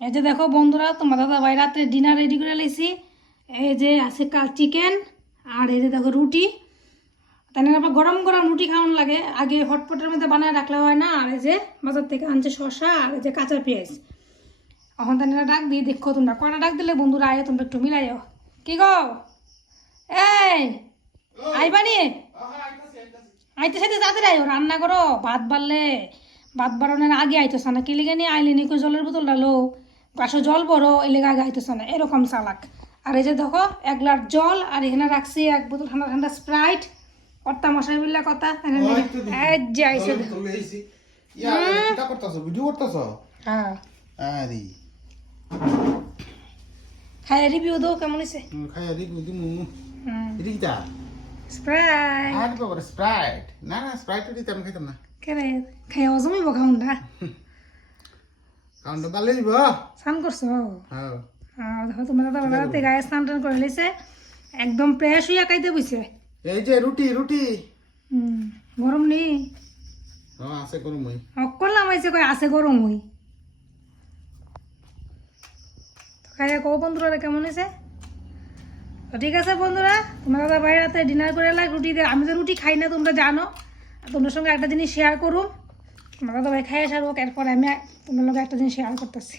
এই যে দেখো বন্ধুরা, তোমার দাদা ভাই রাত্রে ডিনার রেডি করে লাইছি। এই যে আছে চিকেন, আর এই যে দেখো রুটি। তাই না, আপনার গরম গরম রুটি খাওয়ানো লাগে, আগে হটপটের মধ্যে বানায় রাখলে হয় না। আর এই যে বাজার থেকে আনছে শসা আর এই যে কাঁচা পেঁয়াজ। এখন তাই ডাক দিই, দেখো তোমরা কয়টা ডাক দিলে বন্ধুরা আয়, তোমরা একটু মিলাইও। কি গো এই আইবানি? আইতে সাইতে তাড়াতাড়ি আইও, রান্না করো। ভাত বাড়লে ভাত বাড়ানোর আগে আইতেছ না, কি লেগে নিয়ে আইলে নিকো জলের বোতল ডালো, পাশে জল বড়ো, এ লেগে আগে আইতেছ না, এরকম চালাক। আর এই যে দেখো 1 গ্লাস জল, আর এখানে রাখছি 1 বোতল ঠান্ডা ঠান্ডা স্প্রাইট। কর্তা মশাই বললে কথা যে আইসে। হ্যাঁ খাই রিভিউ দাও কেমন হয়েছে। স্প্রাইট স্প্রাইট না না স্প্রাইট দিতে আমি খাইতাম না। কেন খাই অজমিব খাউন্ডা? কাউন্টা ভালো দিব। স্নান করছো? হ্যাঁ দেখো তোমার দাদা বেলাতে গায়ে স্নান টান করে লেছে, একদম ফ্রেশ হইয়া খাইতে বইছে। এই যে রুটি রুটি গরম নেই? আছে গরম হই করলাম আইসে কয় আছে গরম হই। খাইয়া কও বন্ধুরা কেমন হয়েছে। তো ঠিক আছে বন্ধুরা, তোমরা দাদা ভাই রাতে ডিনার করে লাগ রুটি দিয়ে। আমি তো রুটি খাই না, তোমরা জানো। তোমাদের সঙ্গে একটা জিনিস শেয়ার করুন। তোমরা দাদা ভাই খাইয়া সারুক, এরপরে আমি তোমার লগে একটা জিনিস শেয়ার করতেছি।